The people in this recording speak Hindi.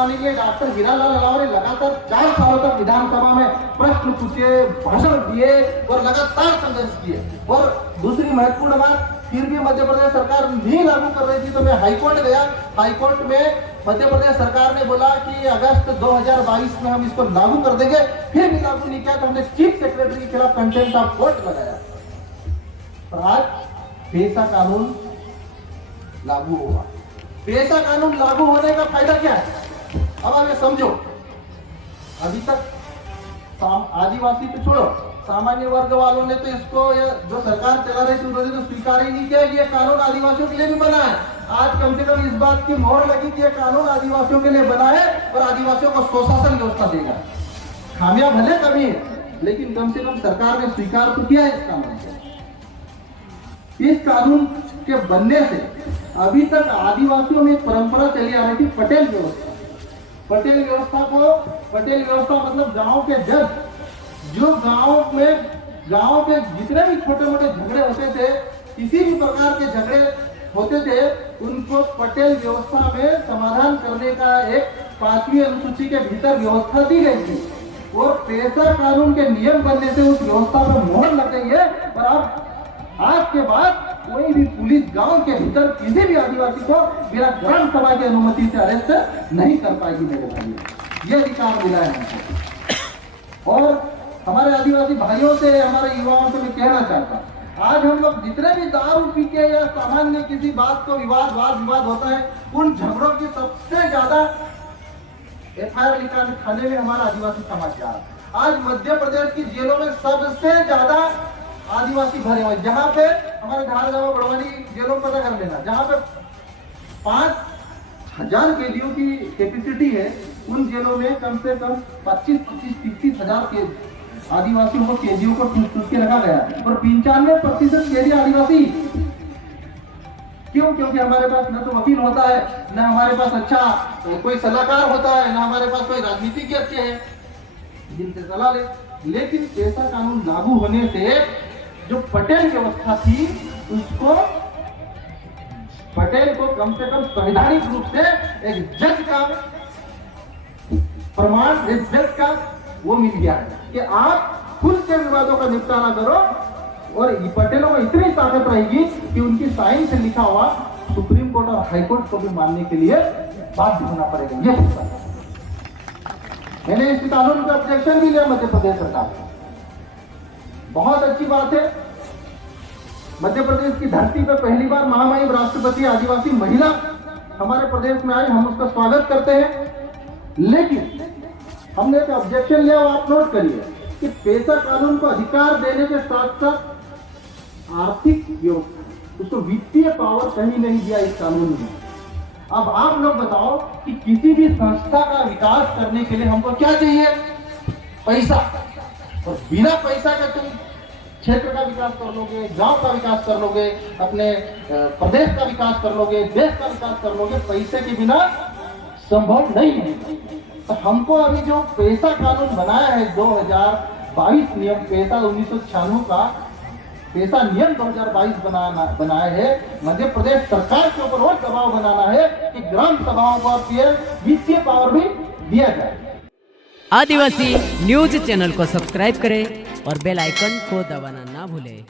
करवाने के लिए डॉक्टर हीरालाल अलावा ने लगातार 4 सालों तक विधानसभा में प्रश्न पूछे, भाषण दिए और लगातार संघर्ष किए। और दूसरी महत्वपूर्ण बात, फिर भी मध्य प्रदेश सरकार नहीं लागू कर रही थी तो मैं हाईकोर्ट गया। हाईकोर्ट में मध्य प्रदेश सरकार ने बोला कि अगस्त 2022 में हम इसको लागू कर देंगे, फिर भी लागू नहीं किया तो हमने चीफ सेक्रेटरी के खिलाफ कंटेम्प्ट ऑफ कोर्ट लगाया। और आज पेशा कानून लागू हुआ। पेशा कानून लागू होने का फायदा क्या है? अब आप ये समझो, अभी तक आदिवासी तो छोड़ो, सामान्य वर्ग वालों ने तो इसको, जो सरकार चला रही थी उन्होंने तो स्वीकार ही नहीं किया कि ये कानून आदिवासियों के लिए भी बना है। आज कम से कम इस बात की मोहर लगी कि ये कानून आदिवासियों के लिए बना है और आदिवासियों को स्वशासन व्यवस्था देगा। खामियां भले कमी है, लेकिन कम से कम सरकार ने स्वीकार तो किया है इस कानून को। इस कानून के बनने से अभी तक आदिवासियों में एक परंपरा चली आ रही थी, पटेल व्यवस्था। पटेल व्यवस्था मतलब गांव के जज, जो गांव के जितने भी छोटे मोटे झगड़े होते थे, किसी भी प्रकार के झगड़े होते थे, उनको पटेल व्यवस्था में समाधान करने का एक 5वीं अनुसूची के भीतर व्यवस्था दी गई थी। और पेशा कानून के नियम बनने से उस व्यवस्था पर मोहर लग गई है। और अब आज के बाद कोई भी पुलिस गांव के भीतर किसी भी आदिवासी को बिना ग्राम सभा की अनुमति से अरेस्ट नहीं कर पाएगी। मेरे भाई, ये अधिकार मिला है हमको। और हमारे आदिवासी भाइयों से, हमारे युवाओं से मैं कहना चाहता हूं, आज हम लोग जितने भी दारू पी के या सामान्य किसी बात को विवाद होता है, उन झगड़ों की सबसे ज्यादा FIR निकालने थाने में हमारा आदिवासी समाज जा रहा है। आज मध्य प्रदेश की जेलों में सबसे ज्यादा आदिवासी भरे हुए, जहां पे हमारे धारगांव बड़वानी जेलों में पता कर लेना, जहां पे 5000 कैदियों की कैपेसिटी है, उन जेलों में कम से कम 25-30 हजार के आदिवासियों को, कैदियों को ठूस के रखा गया। और 95% कैदी आदिवासी। क्यों? क्योंकि हमारे पास न तो वकील होता है, न हमारे पास अच्छा कोई सलाहकार होता है, न हमारे पास कोई राजनीतिज्ञ अच्छे हैं जिनसे सलाह ले। लेकिन पेशा कानून लागू होने से जो पटेल व्यवस्था थी, उसको पटेल को कम से कम संवैधानिक रूप से एक जज का प्रमाण, एक जज का वो मिल गया है कि आप खुद के विवादों का निपटारा करो। और पटेलों में इतनी ताकत रहेगी कि उनकी साइन से लिखा हुआ सुप्रीम कोर्ट और हाई कोर्ट को भी मानने के लिए बाध्य होना पड़ेगा। ये मैंने इस कानून का ऑब्जेक्शन भी लिया मध्य प्रदेश सरकार को। बहुत अच्छी बात है, मध्य प्रदेश की धरती पर पहली बार महामहिम राष्ट्रपति आदिवासी महिला हमारे प्रदेश में आई, हम उसका स्वागत करते हैं। लेकिन हमने एक ऑब्जेक्शन लिया, वो आप नोट करिए कि पेशा कानून को अधिकार देने के साथ साथ आर्थिक व्यवस्था, उसको वित्तीय पावर कहीं नहीं दिया इस कानून में। अब आप लोग बताओ कि किसी भी संस्था का विकास करने के लिए हमको क्या चाहिए? पैसा। और बिना पैसा के तुम क्षेत्र का विकास कर लोगे, गांव का विकास कर लोगे, अपने प्रदेश का विकास कर लोगे, देश का विकास कर लोगे, पैसे के बिना संभव नहीं है। तो हमको अभी जो पेशा कानून बनाया है 2022 नियम, पेशा 1996 का पेशा नियम 2022 बनाया है, मध्य प्रदेश सरकार के ऊपर और दबाव बनाना है कि ग्राम सभाओं को वित्तीय पावर भी दिया जाए। आदिवासी न्यूज चैनल को सब्सक्राइब करें और बेल आइकन को दबाना ना भूलें।